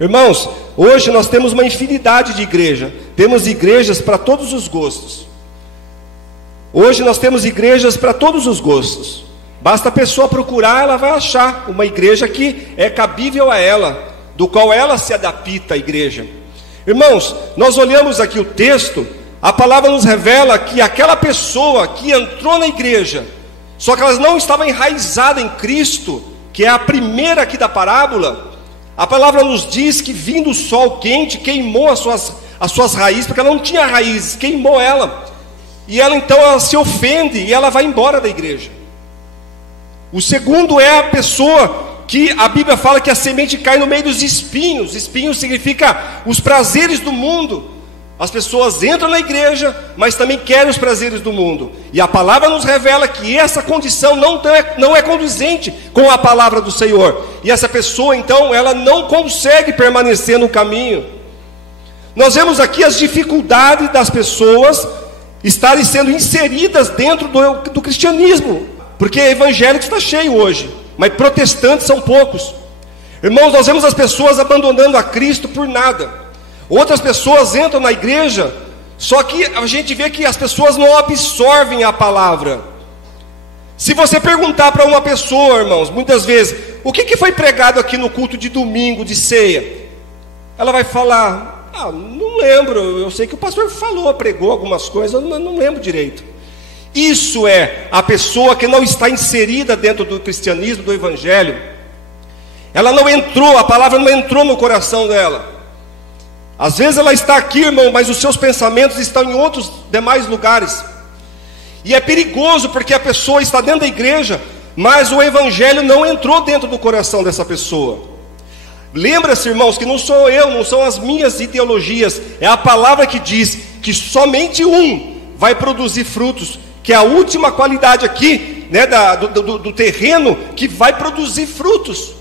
Irmãos, hoje nós temos uma infinidade de igrejas. Temos igrejas para todos os gostos. Hoje nós temos igrejas para todos os gostos. Basta a pessoa procurar, ela vai achar uma igreja que é cabível a ela, do qual ela se adapta à igreja. Irmãos, nós olhamos aqui o texto, a palavra nos revela que aquela pessoa que entrou na igreja, só que ela não estava enraizada em Cristo, que é a primeira aqui da parábola, a palavra nos diz que vindo o sol quente, queimou as suas raízes, porque ela não tinha raízes, queimou ela. E ela então ela se ofende e ela vai embora da igreja. O segundo é a pessoa que a Bíblia fala que a semente cai no meio dos espinhos. Espinhos significa os prazeres do mundo. As pessoas entram na igreja, mas também querem os prazeres do mundo. E a palavra nos revela que essa condição não é condizente com a palavra do Senhor. E essa pessoa então, ela não consegue permanecer no caminho. Nós vemos aqui as dificuldades das pessoas estarem sendo inseridas dentro do cristianismo, porque evangélico está cheio hoje, mas protestantes são poucos. Irmãos, nós vemos as pessoas abandonando a Cristo por nada. Outras pessoas entram na igreja, só que a gente vê que as pessoas não absorvem a palavra. Se você perguntar para uma pessoa, irmãos, muitas vezes, o que foi pregado aqui no culto de domingo, de ceia? Ela vai falar, não lembro, eu sei que o pastor falou, pregou algumas coisas, mas não lembro direito. Isso é a pessoa que não está inserida dentro do cristianismo, do evangelho. Ela não entrou, a palavra não entrou no coração dela. Às vezes ela está aqui, irmão, mas os seus pensamentos estão em outros demais lugares. E é perigoso porque a pessoa está dentro da igreja, mas o evangelho não entrou dentro do coração dessa pessoa. Lembra-se, irmãos, que não sou eu, não são as minhas ideologias, é a palavra que diz que somente um vai produzir frutos, que é a última qualidade aqui, né, do terreno, que vai produzir frutos,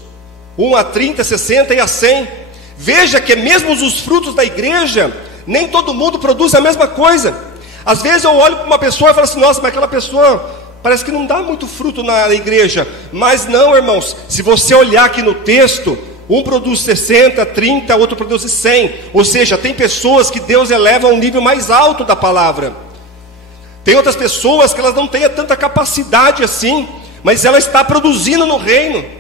1 a 30, 60 e a 100. Veja que mesmo os frutos da igreja, nem todo mundo produz a mesma coisa. Às vezes eu olho para uma pessoa e falo assim, nossa, mas aquela pessoa parece que não dá muito fruto na igreja. Mas não, irmãos, se você olhar aqui no texto, um produz 60, 30, outro produz 100. Ou seja, tem pessoas que Deus eleva a um nível mais alto da palavra. Tem outras pessoas que elas não têm tanta capacidade assim, mas ela está produzindo no reino.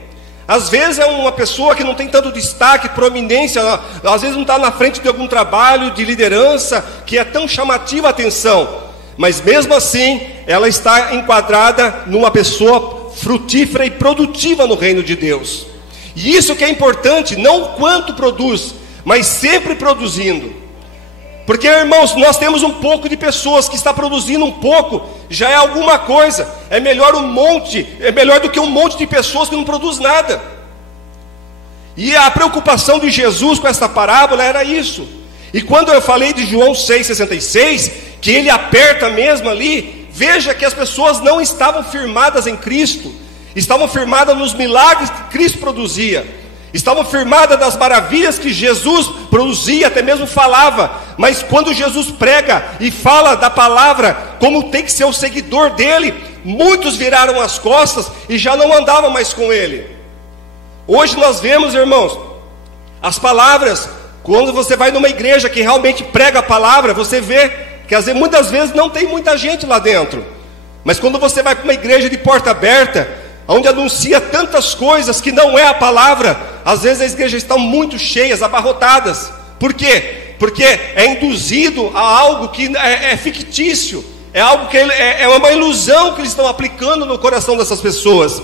Às vezes é uma pessoa que não tem tanto destaque, proeminência, às vezes não está na frente de algum trabalho de liderança que é tão chamativa a atenção, mas mesmo assim ela está enquadrada numa pessoa frutífera e produtiva no reino de Deus. E isso que é importante, não o quanto produz, mas sempre produzindo. Porque, irmãos, nós temos um pouco de pessoas que está produzindo um pouco, já é alguma coisa. É melhor do que um monte de pessoas que não produz nada. E a preocupação de Jesus com esta parábola era isso. E quando eu falei de João 6,66, que ele aperta mesmo ali, veja que as pessoas não estavam firmadas em Cristo, estavam firmadas nos milagres que Cristo produzia. Estavam firmadas das maravilhas que Jesus produzia, até mesmo falava. Mas quando Jesus prega e fala da palavra, como tem que ser o seguidor dele, muitos viraram as costas e já não andavam mais com ele. Hoje nós vemos, irmãos, as palavras, quando você vai numa igreja que realmente prega a palavra, você vê que muitas vezes não tem muita gente lá dentro. Mas quando você vai para uma igreja de porta aberta, onde anuncia tantas coisas que não é a palavra, às vezes as igrejas estão muito cheias, abarrotadas. Por quê? Porque é induzido a algo que é fictício, é algo que é uma ilusão que eles estão aplicando no coração dessas pessoas.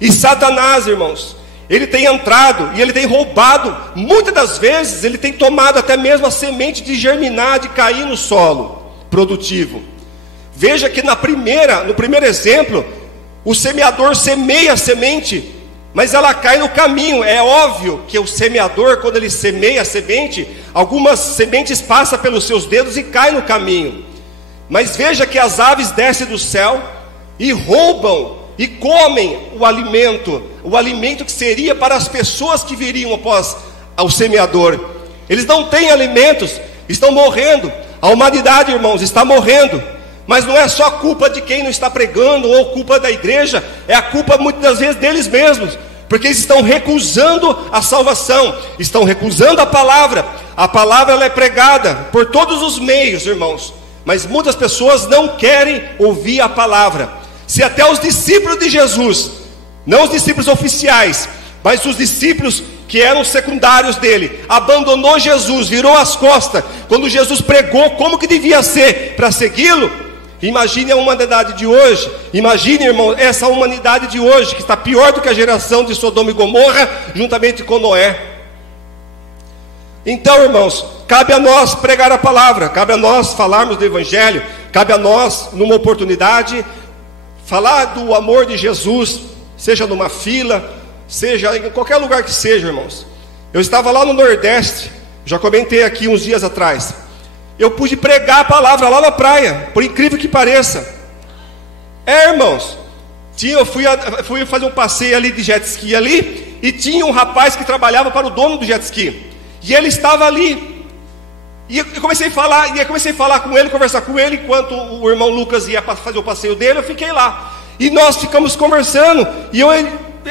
E Satanás, irmãos, ele tem entrado e ele tem roubado, muitas das vezes ele tem tomado até mesmo a semente de germinar, de cair no solo produtivo. Veja que no primeiro exemplo, o semeador semeia a semente, mas ela cai no caminho. É óbvio que o semeador, quando ele semeia a semente, algumas sementes passam pelos seus dedos e caem no caminho. Mas veja que as aves descem do céu e roubam e comem o alimento que seria para as pessoas que viriam após o semeador. Eles não têm alimentos, estão morrendo. A humanidade, irmãos, está morrendo. Mas não é só culpa de quem não está pregando ou culpa da igreja, é a culpa muitas das vezes deles mesmos, porque eles estão recusando a salvação, estão recusando a palavra. A palavra ela é pregada por todos os meios, irmãos, mas muitas pessoas não querem ouvir a palavra. Se até os discípulos de Jesus, não os discípulos oficiais, mas os discípulos que eram secundários dele, abandonou Jesus, virou as costas, quando Jesus pregou como que devia ser para segui-lo, imagine a humanidade de hoje, imagine, irmão, essa humanidade de hoje, que está pior do que a geração de Sodoma e Gomorra, juntamente com Noé. Então, irmãos, cabe a nós pregar a palavra, cabe a nós falarmos do Evangelho, cabe a nós, numa oportunidade, falar do amor de Jesus, seja numa fila, seja em qualquer lugar que seja, irmãos. Eu estava lá no Nordeste, já comentei aqui uns dias atrás, eu pude pregar a palavra lá na praia, por incrível que pareça. Irmãos, eu fui fazer um passeio ali de jet ski ali, e tinha um rapaz que trabalhava para o dono do jet ski, e ele estava ali, e eu comecei a falar com ele, conversar com ele, enquanto o irmão Lucas ia fazer o passeio dele, eu fiquei lá, e nós ficamos conversando, e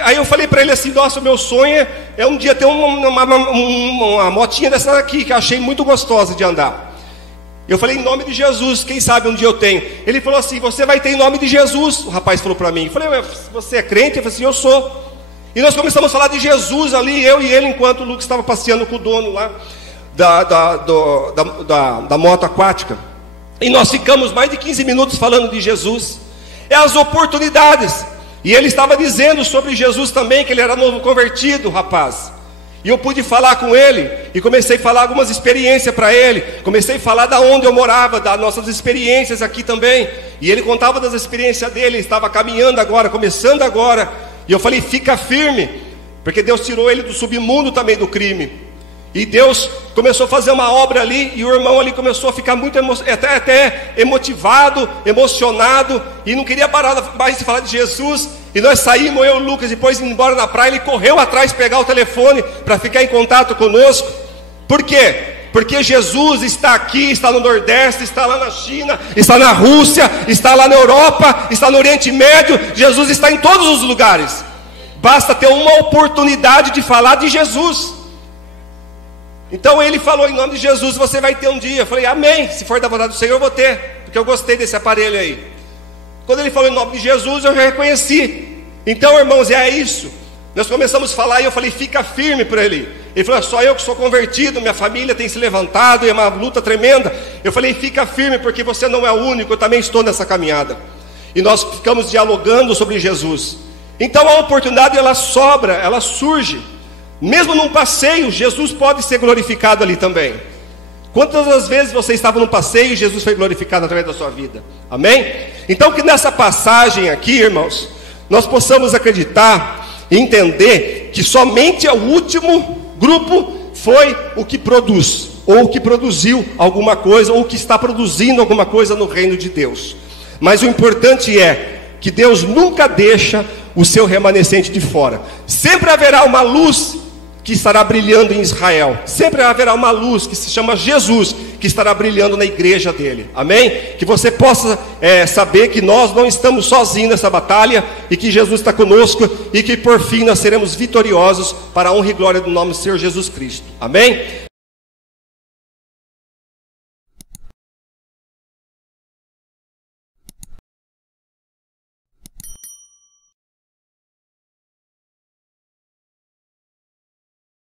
aí eu falei para ele assim: nossa, o meu sonho é um dia ter uma motinha dessa daqui, que eu achei muito gostosa de andar. Eu falei: em nome de Jesus, quem sabe um dia eu tenho. Ele falou assim: você vai ter em nome de Jesus. O rapaz falou para mim. Eu falei: você é crente? Ele falou assim: eu sou. E nós começamos a falar de Jesus ali, eu e ele, enquanto o Lucas estava passeando com o dono lá da moto aquática. E nós ficamos mais de 15 minutos falando de Jesus. É as oportunidades. E ele estava dizendo sobre Jesus também, que ele era novo convertido, rapaz. E eu pude falar com ele, e comecei a falar algumas experiências para ele. Comecei a falar da onde eu morava, das nossas experiências aqui também. E ele contava das experiências dele, ele estava caminhando agora, começando agora. E eu falei: fica firme, porque Deus tirou ele do submundo também do crime. E Deus começou a fazer uma obra ali, e o irmão ali começou a ficar muito até emotivado, emocionado, e não queria parar mais de falar de Jesus. E nós saímos, eu e o Lucas, depois indo embora na praia, ele correu atrás pegar o telefone para ficar em contato conosco. Por quê? Porque Jesus está aqui, está no Nordeste, está lá na China, está na Rússia, está lá na Europa, está no Oriente Médio. Jesus está em todos os lugares. Basta ter uma oportunidade de falar de Jesus. Então ele falou: em nome de Jesus você vai ter um dia. Eu falei: amém, se for da vontade do Senhor eu vou ter, porque eu gostei desse aparelho aí. Quando ele falou em nome de Jesus, eu já reconheci. Então, irmãos, é isso. Nós começamos a falar e eu falei: fica firme para ele. Ele falou: só eu que sou convertido, minha família tem se levantado, e é uma luta tremenda. Eu falei: fica firme, porque você não é o único, eu também estou nessa caminhada. E nós ficamos dialogando sobre Jesus. Então a oportunidade ela sobra, ela surge. Mesmo num passeio, Jesus pode ser glorificado ali também. Quantas das vezes você estava num passeio e Jesus foi glorificado através da sua vida? Amém? Então que nessa passagem aqui, irmãos, nós possamos acreditar e entender que somente o último grupo foi o que produz, ou o que produziu alguma coisa, ou o que está produzindo alguma coisa no reino de Deus. Mas o importante é que Deus nunca deixa o seu remanescente de fora. Sempre haverá uma luz que estará brilhando em Israel. Sempre haverá uma luz que se chama Jesus, que estará brilhando na igreja dele. Amém? Que você possa saber que nós não estamos sozinhos nessa batalha, e que Jesus está conosco, e que por fim nós seremos vitoriosos para a honra e glória do nome do Senhor Jesus Cristo. Amém?